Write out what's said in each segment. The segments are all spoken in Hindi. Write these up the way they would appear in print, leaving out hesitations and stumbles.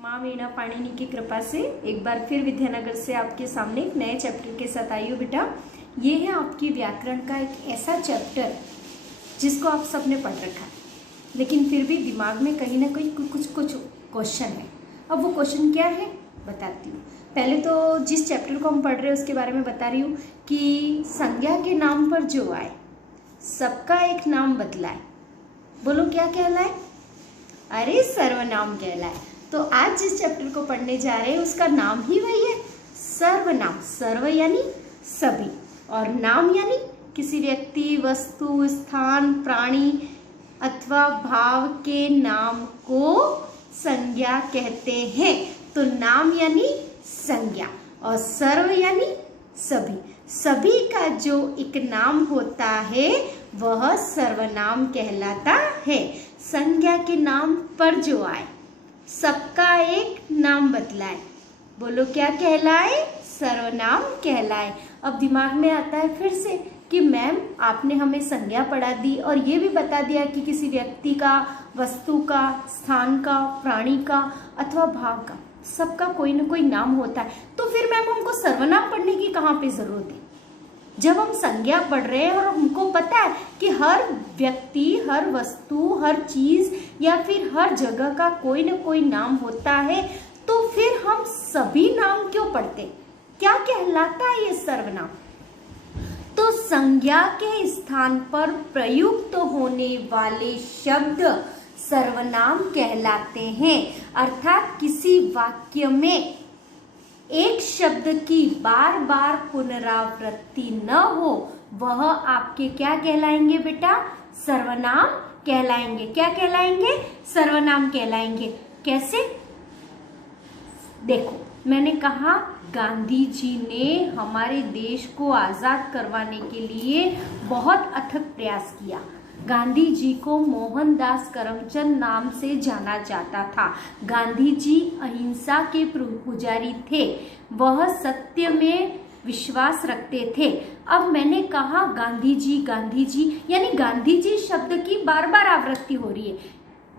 माँ वीणा पाणिनि की कृपा से एक बार फिर विद्यानगर से आपके सामने एक नए चैप्टर के साथ आई हूँ बेटा। ये है आपकी व्याकरण का एक ऐसा चैप्टर जिसको आप सबने पढ़ रखा है, लेकिन फिर भी दिमाग में कहीं ना कहीं कुछ क्वेश्चन है। अब वो क्वेश्चन क्या है बताती हूँ। पहले तो जिस चैप्टर को हम पढ़ रहे हैं उसके बारे में बता रही हूँ कि संज्ञा के नाम पर जो आए सबका एक नाम बदलाए। बोलो क्या कहलाए? अरे सर्वनाम कहलाए। तो आज जिस चैप्टर को पढ़ने जा रहे हैं उसका नाम ही वही है, सर्वनाम। सर्व यानी सभी और नाम यानी किसी व्यक्ति, वस्तु, स्थान, प्राणी अथवा भाव के नाम को संज्ञा कहते हैं। तो नाम यानी संज्ञा और सर्व यानी सभी। सभी का जो एक नाम होता है वह सर्वनाम कहलाता है। संज्ञा के नाम पर जो आए सबका एक नाम बदलाए। बोलो क्या कहलाए? सर्वनाम कहलाए। अब दिमाग में आता है फिर से कि मैम आपने हमें संज्ञा पढ़ा दी और ये भी बता दिया कि किसी व्यक्ति का, वस्तु का, स्थान का, प्राणी का अथवा भाव का सबका कोई ना कोई नाम होता है। तो फिर मैम हमको सर्वनाम पढ़ने की कहाँ पे जरूरत है? जब हम संज्ञा पढ़ रहे हैं और हमको पता है कि हर व्यक्ति, हर वस्तु, हर चीज या फिर हर जगह का कोई ना कोई नाम होता है, तो फिर हम सभी नाम क्यों पढ़ते? क्या कहलाता है ये सर्वनाम? तो संज्ञा के स्थान पर प्रयुक्त होने वाले शब्द सर्वनाम कहलाते हैं। अर्थात किसी वाक्य में एक शब्द की बार बार पुनरावृत्ति न हो वह आपके क्या कहलाएंगे बेटा? सर्वनाम कहलाएंगे। क्या कहलाएंगे? सर्वनाम कहलाएंगे। कैसे? देखो, मैंने कहा गांधी जी ने हमारे देश को आजाद करवाने के लिए बहुत अथक प्रयास किया। गांधी जी को मोहनदास करमचंद नाम से जाना जाता था। गांधी जी अहिंसा के पुजारी थे, वह सत्य में विश्वास रखते थे। अब मैंने कहा गांधी जी यानी गांधी जी शब्द की बार बार आवृत्ति हो रही है।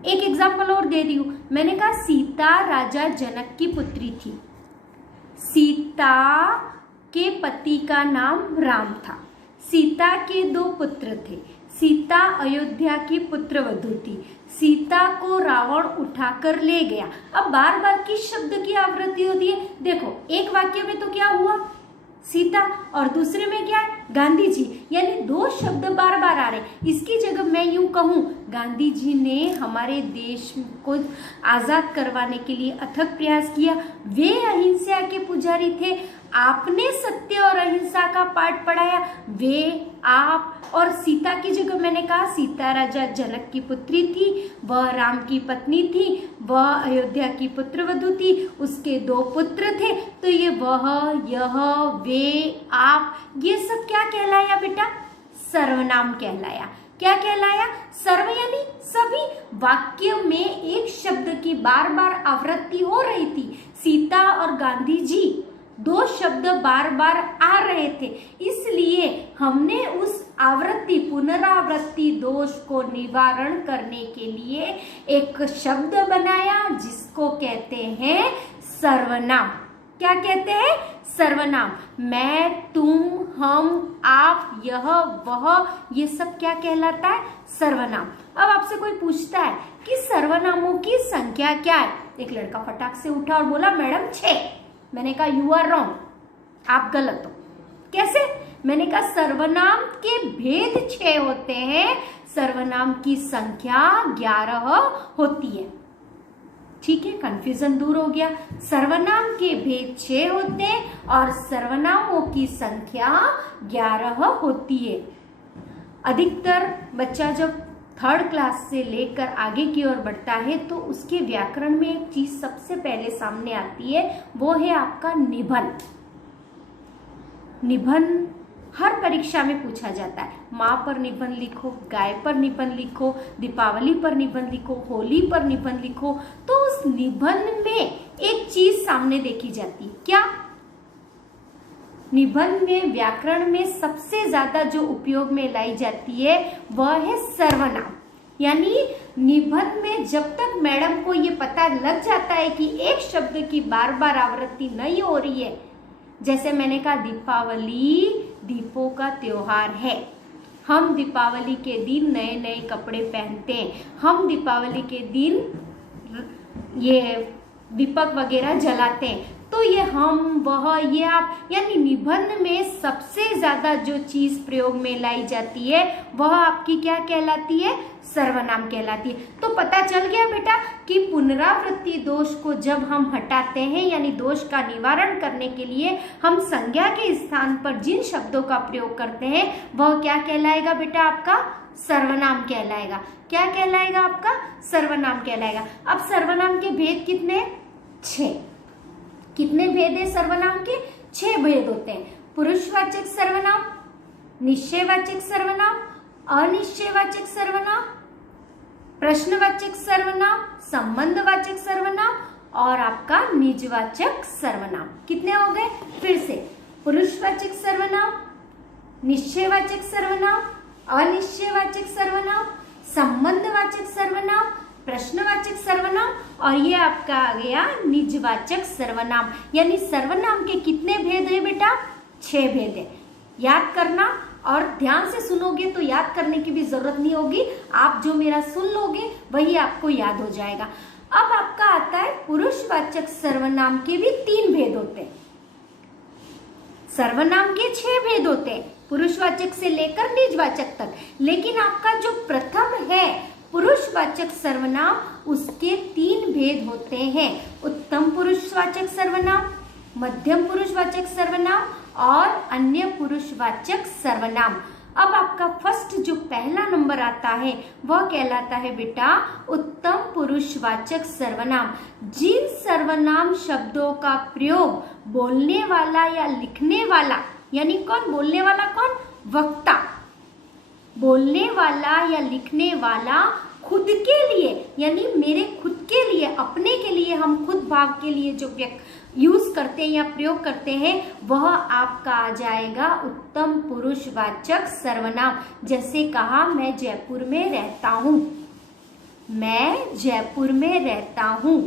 एक एग्जाम्पल और दे रही हूं। मैंने कहा सीता राजा जनक की पुत्री थी। सीता के पति का नाम राम था। सीता के 2 पुत्र थे। सीता अयोध्या की पुत्रवधू थी। सीता को रावण उठाकर ले गया। अब बार बार किस शब्द की आवृत्ति होती है? देखो, एक वाक्य में तो क्या हुआ? सीता, और दूसरे में क्या है? गांधी जी, यानी 2 शब्द बार बार आ रहे। इसकी जगह मैं यूं कहूं, गांधी जी ने हमारे देश को आजाद करवाने के लिए अथक प्रयास किया। वे अहिंसा के पुजारी थे। आपने सत्य और अहिंसा का पाठ पढ़ाया। वे, आप। और सीता की जगह मैंने कहा सीता राजा जनक की पुत्री थी, वह राम की पत्नी थी, वह अयोध्या की पुत्रवधू थी, उसके 2 पुत्र थे। तो ये वह, यह, वे, आप, ये सब क्या कहलाया बेटा? सर्वनाम कहलाया। क्या कहलाया? सर्व यानी सभी। वाक्य में एक शब्द की बार बार आवृत्ति हो रही थी। सीता और गांधी जी 2 शब्द बार बार आ रहे थे, इसलिए हमने उस आवृत्ति, पुनरावृत्ति दोष को निवारण करने के लिए एक शब्द बनाया जिसको कहते हैं सर्वनाम। क्या कहते हैं? सर्वनाम। मैं, तुम, हम, आप, यह, वह, ये सब क्या कहलाता है? सर्वनाम। अब आपसे कोई पूछता है कि सर्वनामों की संख्या क्या है? एक लड़का फटाक से उठा और बोला मैडम 6। मैंने कहा यू आर रॉन्ग, आप गलत हो। कैसे? मैंने कहा सर्वनाम के भेद 6 होते हैं, सर्वनाम की संख्या 11 होती है। ठीक है, कंफ्यूजन दूर हो गया। सर्वनाम के भेद 6 होते हैं और सर्वनामों की संख्या 11 होती है। अधिकतर बच्चा जब 3rd क्लास से लेकर आगे की ओर बढ़ता है तो उसके व्याकरण में एक चीज सबसे पहले सामने आती है, वो है आपका निबंध। निबंध हर परीक्षा में पूछा जाता है। माँ पर निबंध लिखो, गाय पर निबंध लिखो, दीपावली पर निबंध लिखो, होली पर निबंध लिखो। तो उस निबंध में एक चीज सामने देखी जाती है। क्या? निबंध में, व्याकरण में सबसे ज्यादा जो उपयोग में लाई जाती है वह है सर्वनाम। यानी निबंध में जब तक मैडम को ये पता लग जाता है कि एक शब्द की बार बार आवृत्ति नहीं हो रही है, जैसे मैंने कहा दीपावली दीपों का त्योहार है, हम दीपावली के दिन नए नए कपड़े पहनते हैं, हम दीपावली के दिन ये दीपक वगैरह जलाते हैं, तो ये हम वह ये आप, यानी निबंध में सबसे ज्यादा जो चीज प्रयोग में लाई जाती है वह आपकी क्या कहलाती है? सर्वनाम कहलाती है। तो पता चल गया बेटा कि पुनरावृत्ति दोष को जब हम हटाते हैं, यानी दोष का निवारण करने के लिए हम संज्ञा के स्थान पर जिन शब्दों का प्रयोग करते हैं वह क्या कहलाएगा बेटा? आपका सर्वनाम कहलाएगा। क्या कहलाएगा? आपका सर्वनाम कहलाएगा। अब सर्वनाम के भेद कितने? 6। कितने भेद है सर्वनाम के? 6 भेद होते हैं। पुरुषवाचक सर्वनाम, निश्चयवाचक सर्वनाम, अनिश्चयवाचक सर्वनाम, प्रश्नवाचक सर्वनाम, संबंधवाचक सर्वनाम और आपका निजवाचक सर्वनाम। कितने हो गए? फिर से पुरुषवाचक सर्वनाम, निश्चयवाचक सर्वनाम, अनिश्चयवाचक सर्वनाम, संबंधवाचक सर्वनाम, प्रश्नवाचक सर्वनाम और ये आपका आ गया निजवाचक सर्वनाम। यानी सर्वनाम के कितने भेद है बेटा? 6 भेद है। याद करना, और ध्यान से सुनोगे तो याद करने की भी जरूरत नहीं होगी, आप जो मेरा सुन लोगे वही आपको याद हो जाएगा। अब आपका आता है पुरुषवाचक सर्वनाम के भी 3 भेद होते हैं। सर्वनाम के 6 भेद होते हैं, पुरुषवाचक से लेकर निजवाचक तक, लेकिन आपका जो प्रथम है पुरुषवाचक सर्वनाम, उसके 3 भेद होते हैं। उत्तम पुरुषवाचक सर्वनाम, मध्यम पुरुषवाचक सर्वनाम और अन्य पुरुषवाचक सर्वनाम। अब आपका फर्स्ट जो पहला नंबर आता है वह कहलाता है बेटा उत्तम पुरुषवाचक सर्वनाम। जिन सर्वनाम शब्दों का प्रयोग बोलने वाला या लिखने वाला, यानी कौन बोलने वाला? कौन? वक्ता। बोलने वाला या लिखने वाला खुद के लिए, यानी मेरे खुद के लिए, अपने के लिए, हम खुद भाव के लिए जो यूज करते हैं या प्रयोग करते हैं वह आपका आ जाएगा उत्तम पुरुषवाचक सर्वनाम। जैसे कहा मैं जयपुर में रहता हूं, मैं जयपुर में रहता हूं,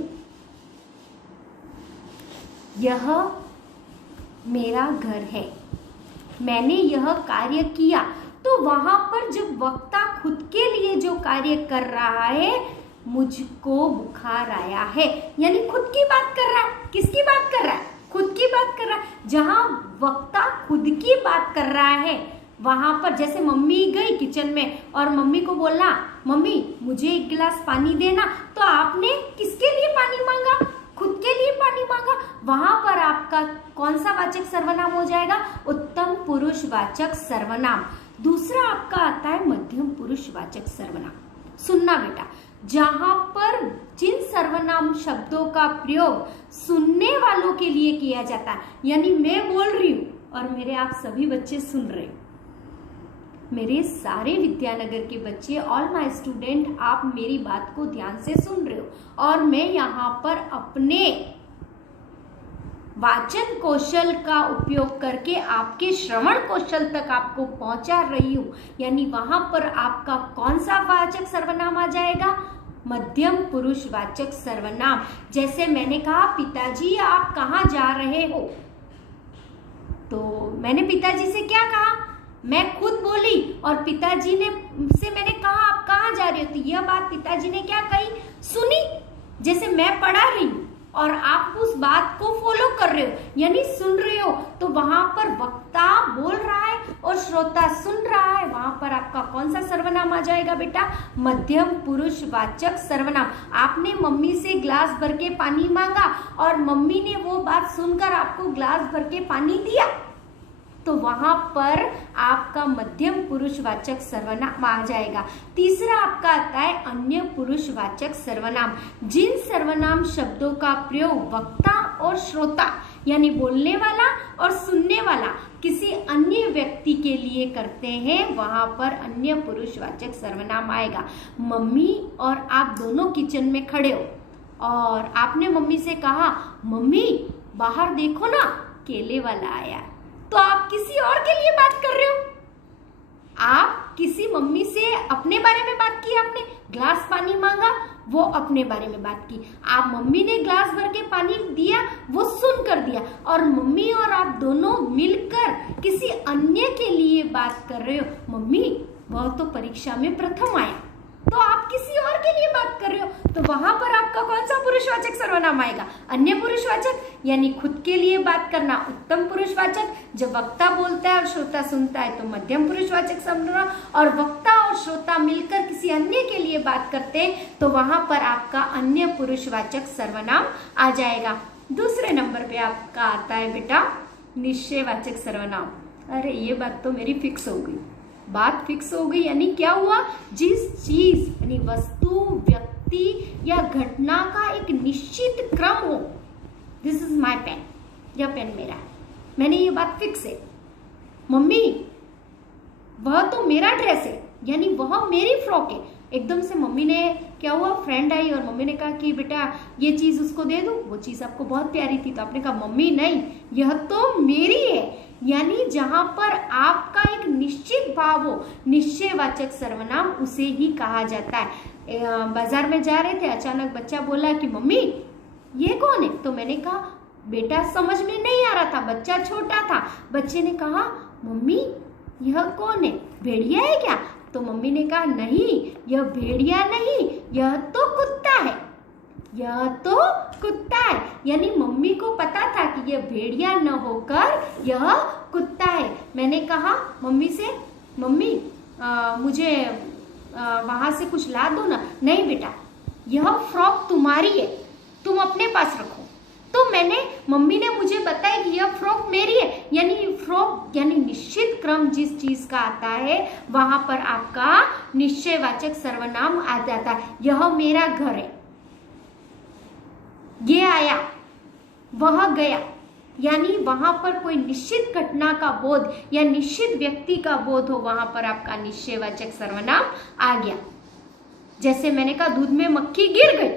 यह मेरा घर है, मैंने यह कार्य किया। तो वहां पर जब वक्ता खुद के लिए जो कार्य कर रहा है, मुझको बुखार आया है, यानी खुद की बात कर रहा है। किसकी बात कर रहा है? खुद की बात कर रहा है। जहां वक्ता खुद की बात कर रहा है वहां पर, जैसे मम्मी गई किचन में और मम्मी को बोला मम्मी मुझे 1 गिलास पानी देना, तो आपने किसके लिए पानी मांगा? खुद के लिए पानी मांगा। वहां पर आपका कौन सा वाचक सर्वनाम हो जाएगा? उत्तम पुरुषवाचक सर्वनाम। दूसरा आपका आता है मध्यम पुरुषवाचक सर्वनाम। सुनना बेटा, जहां पर जिन सर्वनाम शब्दों का प्रयोग सुनने वालों के लिए किया जाता है, यानी मैं बोल रही हूं और मेरे आप सभी बच्चे सुन रहे हो, मेरे सारे विद्यानगर के बच्चे, ऑल माय स्टूडेंट, आप मेरी बात को ध्यान से सुन रहे हो और मैं यहाँ पर अपने वाचन कौशल का उपयोग करके आपके श्रवण कौशल तक आपको पहुंचा रही हूं। यानी वहां पर आपका कौन सा वाचक सर्वनाम आ जाएगा? मध्यम पुरुषवाचक सर्वनाम। जैसे मैंने कहा पिताजी आप कहाँ जा रहे हो, तो मैंने पिताजी से क्या कहा? मैं खुद बोली और पिताजी ने से मैंने कहा आप कहाँ जा रहे हो, तो यह बात पिताजी ने क्या कही? सुनी। जैसे मैं पढ़ा रही हूँ और आप उस बात को फॉलो कर रहे हो, यानी सुन रहे हो, तो वहां पर वक्ता बोल रहा है और श्रोता सुन रहा है। वहां पर आपका कौन सा सर्वनाम आ जाएगा बेटा? मध्यम पुरुषवाचक सर्वनाम। आपने मम्मी से ग्लास भर के पानी मांगा और मम्मी ने वो बात सुनकर आपको ग्लास भर के पानी दिया, तो वहां पर आपका मध्यम पुरुषवाचक सर्वनाम आ जाएगा। तीसरा आपका आता है अन्य पुरुषवाचक सर्वनाम। जिन सर्वनाम शब्दों का प्रयोग वक्ता और श्रोता, यानी बोलने वाला और सुनने वाला, किसी अन्य व्यक्ति के लिए करते हैं, वहां पर अन्य पुरुषवाचक सर्वनाम आएगा। मम्मी और आप दोनों किचन में खड़े हो और आपने मम्मी से कहा मम्मी बाहर देखो ना केले वाला आया, तो आप किसी और के लिए बात कर रहे हो, आप किसी मम्मी से अपने बारे में बात की, आपने ग्लास पानी मांगा, वो अपने बारे में बात की। आप मम्मी ने ग्लास भर के पानी दिया, वो सुन कर दिया, और मम्मी और आप दोनों मिलकर किसी अन्य के लिए बात कर रहे हो। मम्मी वह तो परीक्षा में प्रथम आया, तो आप किसी और के लिए बात कर रहे हो, तो वहां पर आपका कौन सा पुरुषवाचक सर्वनाम आएगा? अन्य पुरुषवाचक, यानी खुद के लिए बात करना उत्तम पुरुषवाचक। जब वक्ता बोलता है और श्रोता सुनता है तो मध्यम पुरुषवाचक सर्वनाम, और वक्ता और श्रोता मिलकर किसी अन्य के लिए बात करते हैं तो वहां पर आपका अन्य पुरुषवाचक सर्वनाम आ जाएगा। दूसरे नंबर पे आपका आता है बेटा निश्चयवाचक सर्वनाम। अरे ये बात तो मेरी फिक्स हो गई, बात फिक्स हो गई, यानी क्या हुआ? जिस चीज यानी वस्तु, व्यक्ति या घटना का एक निश्चित क्रम हो, दिस इज माई पेन, यह पेन मेरा है, मैंने ये बात फिक्स है। मम्मी वह तो मेरा ड्रेस है, यानी वह मेरी फ्रॉक है। एकदम से मम्मी ने क्या हुआ, फ्रेंड आई और मम्मी ने कहा कि बेटा ये चीज उसको दे दूं, वो चीज आपको बहुत प्यारी थी, तो आपने कहा मम्मी नहीं, यह तो मेरी है। यानी जहां पर आपका एक निश्चित भाव हो, निश्चयवाचक सर्वनाम उसे ही कहा जाता है। बाजार में जा रहे थे, अचानक बच्चा बोला कि मम्मी ये कौन है? तो मैंने कहा बेटा समझ में नहीं आ रहा था, बच्चा छोटा था। बच्चे ने कहा मम्मी यह कौन है, भेड़िया है क्या? तो मम्मी ने कहा नहीं, यह भेड़िया नहीं, यह तो कुत्ता है, यह तो कुत्ता है। यानी मम्मी को पता था कि यह भेड़िया न होकर यह कुत्ता है। मैंने कहा मम्मी से, मम्मी मुझे वहां से कुछ ला दो ना। नहीं बेटा, यह फ्रॉक तुम्हारी है, तुम अपने पास रखो। तो मम्मी ने मुझे बताया कि यह फ्रॉक मेरी है, यानी फ्रॉक यानी निश्चित क्रम जिस चीज का आता है वहां पर आपका निश्चयवाचक सर्वनाम आ जाता है। यह मेरा घर है, ये आया, वह गया, यानी वहां पर कोई निश्चित घटना का बोध या निश्चित व्यक्ति का बोध हो, वहां पर आपका निश्चयवाचक सर्वनाम आ गया। जैसे मैंने कहा दूध में मक्खी गिर गई,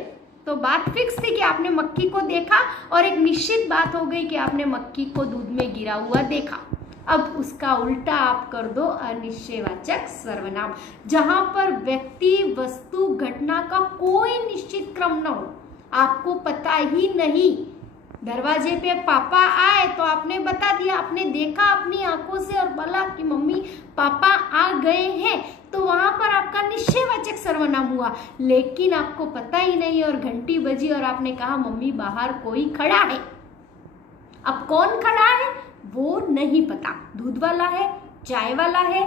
तो बात फिक्स थी कि आपने मक्खी को देखा, और एक निश्चित बात हो गई कि आपने मक्खी को दूध में गिरा हुआ देखा। अब उसका उल्टा आप कर दो अनिश्चयवाचक सर्वनाम, जहां पर व्यक्ति, वस्तु, घटना का कोई निश्चित क्रम न हो, आपको पता ही नहीं। दरवाजे पे पापा आए तो आपने बता दिया, आपने देखा अपनी आंखों से और बोला कि मम्मी पापा आ गए हैं, तो वहां पर आपका निश्चयवाचक सर्वनाम हुआ। लेकिन आपको पता ही नहीं और घंटी बजी और आपने कहा मम्मी बाहर कोई खड़ा है। अब कौन खड़ा है वो नहीं पता, दूध वाला है, चाय वाला है,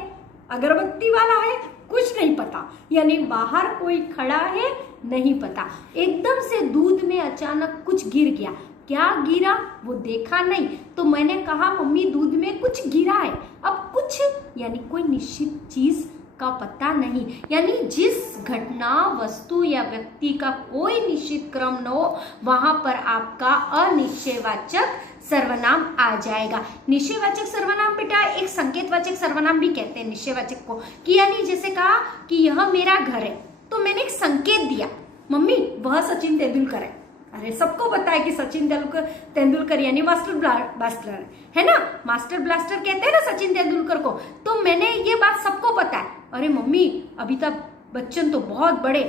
अगरबत्ती वाला है, कुछ नहीं पता, यानी बाहर कोई खड़ा है नहीं पता। एकदम से दूध में अचानक कुछ गिर गया, क्या गिरा वो देखा नहीं, तो मैंने कहा मम्मी दूध में कुछ गिरा है। अब कुछ यानी कोई निश्चित चीज का पता नहीं, यानी जिस घटना, वस्तु या व्यक्ति का कोई निश्चित क्रम न हो, वहां पर आपका अनिश्चयवाचक सर्वनाम आ जाएगा। निश्चयवाचक सर्वनाम बेटा एक संकेतवाचक सर्वनाम भी कहते हैं निश्चयवाचक को, कि यानी जैसे कहा कि यह मेरा घर है, तो मैंने एक संकेत दिया, मम्मी वह सचिन तेंदुलकर है। अरे सबको पता है कि सचिन तेंदुलकर यानी मास्टर ब्लास्टर है ना, मास्टर ब्लास्टर कहते हैं ना सचिन तेंदुलकर को, तो मैंने ये बात सबको पता है। अरे मम्मी अमिताभ बच्चन तो बहुत बड़े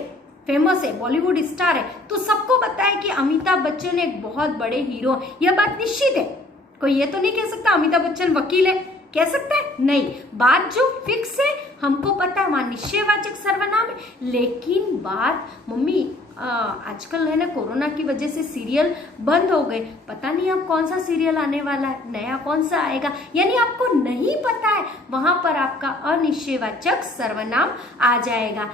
फेमस है, बॉलीवुड स्टार है, तो सबको पता है कि अमिताभ बच्चन एक बहुत बड़े हीरो, यह बात निश्चित है। कोई ये तो नहीं कह सकता अमिताभ बच्चन वकील है, कह सकता है? नहीं, बात जो फिक्स है हमको पता है वहां निश्चयवाचक सर्वनाम है। लेकिन बात मम्मी आजकल है ना कोरोना की वजह से सीरियल बंद हो गए, पता नहीं अब कौन सा सीरियल आने वाला है, नया कौन सा आएगा, यानी आपको नहीं पता है, वहां पर आपका अनिश्चयवाचक सर्वनाम आ जाएगा।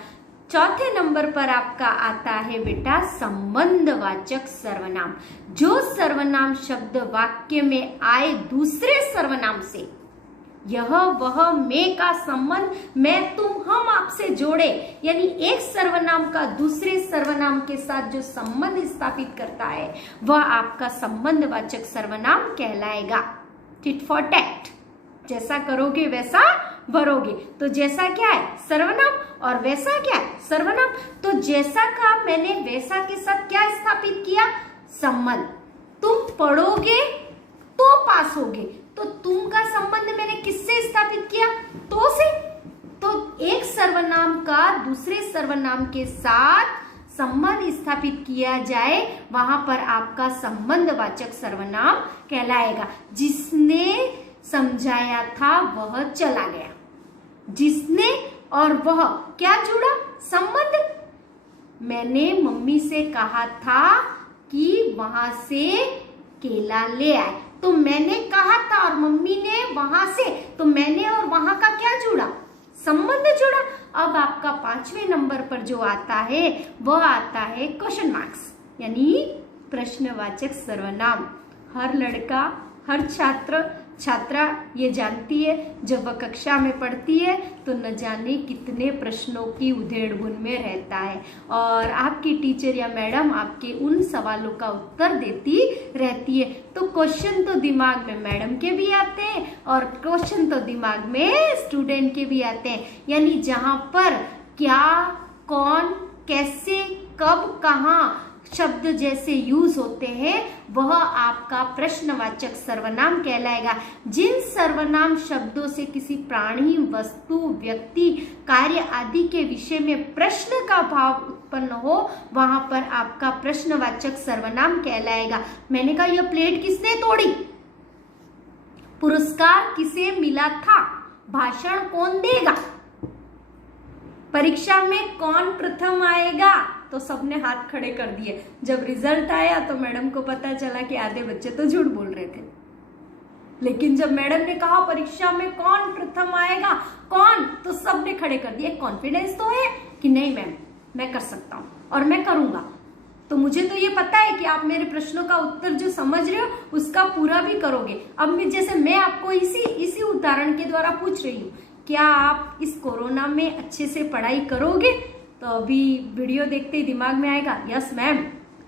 चौथे नंबर पर आपका आता है बेटा संबंधवाचक सर्वनाम। जो सर्वनाम शब्द वाक्य में आए दूसरे सर्वनाम से, यह वह मैं का संबंध, मैं तुम हम आपसे जोड़े, यानी एक सर्वनाम का दूसरे सर्वनाम के साथ जो संबंध स्थापित करता है वह आपका संबंधवाचक सर्वनाम कहलाएगा। टिट फॉर टैट, जैसा करोगे वैसा भरोगे, तो जैसा क्या है सर्वनाम और वैसा क्या है सर्वनाम, तो जैसा का मैंने वैसा के साथ क्या स्थापित किया, संबंध। तुम पढ़ोगे तो पास होगे, तो तुम का संबंध मैंने किससे स्थापित किया, तो से, तो एक सर्वनाम का दूसरे सर्वनाम के साथ संबंध स्थापित किया जाए, वहां पर आपका संबंधवाचक सर्वनाम कहलाएगा। जिसने समझाया था वह चला गया। जिसने और वह क्या जुड़ा? संबंध। मैंने मम्मी से कहा था कि वहां से केला ले आए, तो मैंने कहा था और मम्मी ने वहां से, तो मैंने और वहां का क्या जुड़ा? संबंध जुड़ा। अब आपका 5वें नंबर पर जो आता है वह आता है क्वेश्चन मार्क्स, यानी प्रश्नवाचक सर्वनाम। हर लड़का, हर छात्र छात्रा ये जानती है, जब वह कक्षा में पढ़ती है तो न जाने कितने प्रश्नों की उधेड़-बुन में रहता है, और आपकी टीचर या मैडम आपके उन सवालों का उत्तर देती रहती है। तो क्वेश्चन तो दिमाग में मैडम के भी आते हैं और क्वेश्चन तो दिमाग में स्टूडेंट के भी आते हैं, यानी जहां पर क्या, कौन, कैसे, कब, कहाँ शब्द जैसे यूज होते हैं वह आपका प्रश्नवाचक सर्वनाम कहलाएगा। जिन सर्वनाम शब्दों से किसी प्राणी, वस्तु, व्यक्ति, कार्य आदि के विषय में प्रश्न का भाव उत्पन्न हो, वहां पर आपका प्रश्नवाचक सर्वनाम कहलाएगा। मैंने कहा यह प्लेट किसने तोड़ी? पुरस्कार किसे मिला था? भाषण कौन देगा? परीक्षा में कौन प्रथम आएगा? तो सबने हाथ खड़े कर दिए। जब रिजल्ट आया तो मैडम को पता चला कि आधे बच्चे तो झूठ बोल रहे थे, लेकिन जब मैडम ने कहा परीक्षा में कौन प्रथम आएगा, कौन, तो सबने खड़े कर दिए। कॉन्फिडेंस तो है कि नहीं मैम मैं कर सकता हूं और मैं करूंगा। तो मुझे तो ये पता है कि आप मेरे प्रश्नों का उत्तर जो समझ रहे हो उसका पूरा भी करोगे। अब जैसे मैं आपको इसी उदाहरण के द्वारा पूछ रही हूँ, क्या आप इस कोरोना में अच्छे से पढ़ाई करोगे? तो अभी वीडियो देखते ही दिमाग में आएगा यस मैम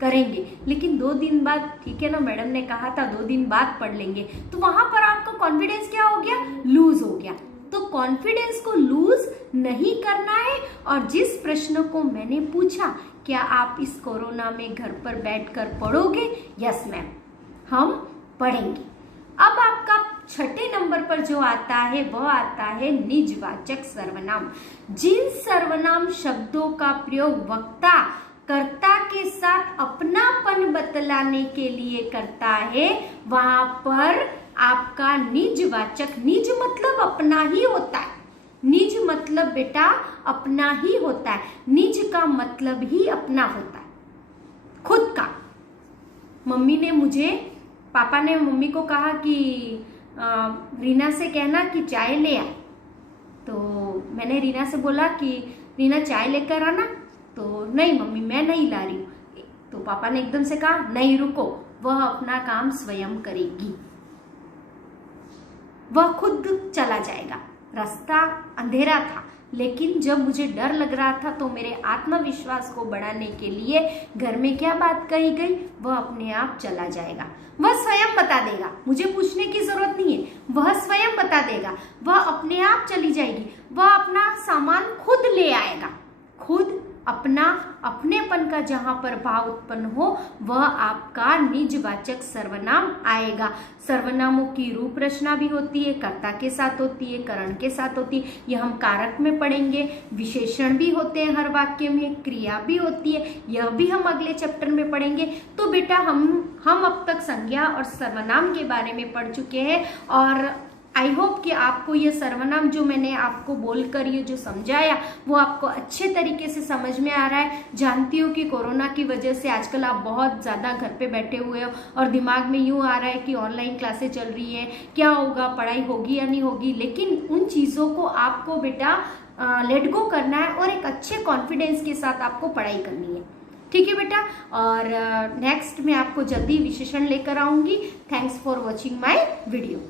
करेंगे, लेकिन 2 दिन बाद, ठीक है ना, मैडम ने कहा था 2 दिन बाद पढ़ लेंगे, तो वहां पर आपका कॉन्फिडेंस क्या हो गया? लूज हो गया। तो कॉन्फिडेंस को लूज नहीं करना है। और जिस प्रश्न को मैंने पूछा, क्या आप इस कोरोना में घर पर बैठकर पढ़ोगे? यस मैम हम पढ़ेंगे। अब आपका 6ठे नंबर पर जो आता है वह आता है निजवाचक सर्वनाम। जिन सर्वनाम शब्दों का प्रयोग वक्ता कर्ता के साथ अपनापन बतलाने के लिए करता है, वहां पर आपका निजवाचक, निज मतलब अपना ही होता है। निज मतलब बेटा अपना ही होता है। निज का मतलब ही अपना होता है, खुद का। पापा ने मम्मी को कहा कि रीना से कहना कि चाय ले आए, तो मैंने रीना से बोला कि रीना चाय लेकर आना, तो नहीं मम्मी मैं नहीं ला रही हूँ। तो पापा ने एकदम से कहा नहीं रुको, वह अपना काम स्वयं करेगी, वह खुद चला जाएगा। रास्ता अंधेरा था, लेकिन जब मुझे डर लग रहा था तो मेरे आत्मविश्वास को बढ़ाने के लिए घर में क्या बात कही गई, वह अपने आप चला जाएगा, वह स्वयं बता देगा, मुझे पूछने की जरूरत नहीं है, वह स्वयं बता देगा, वह अपने आप चली जाएगी, वह अपना सामान खुद ले आएगा। खुद अपना अपनेपन का जहां पर भाव उत्पन्न हो वह आपका निजवाचक सर्वनाम आएगा। सर्वनामों की रूप रचना भी होती है, कर्ता के साथ होती है, करण के साथ होती है, यह हम कारक में पढ़ेंगे। विशेषण भी होते हैं हर वाक्य में, क्रिया भी होती है, यह भी हम अगले चैप्टर में पढ़ेंगे। तो बेटा हम अब तक संज्ञा और सर्वनाम के बारे में पढ़ चुके हैं, और आई होप कि आपको ये सर्वनाम जो मैंने आपको बोलकर ये जो समझाया वो आपको अच्छे तरीके से समझ में आ रहा है। जानती हूँ कि कोरोना की वजह से आजकल आप बहुत ज़्यादा घर पे बैठे हुए हो और दिमाग में यूँ आ रहा है कि ऑनलाइन क्लासेस चल रही है, क्या होगा, पढ़ाई होगी या नहीं होगी, लेकिन उन चीज़ों को आपको बेटा लेट गो करना है और एक अच्छे कॉन्फिडेंस के साथ आपको पढ़ाई करनी है। ठीक है बेटा, और नेक्स्ट मैं आपको जल्दी विशेषण लेकर आऊँगी। Thanks for watching my video.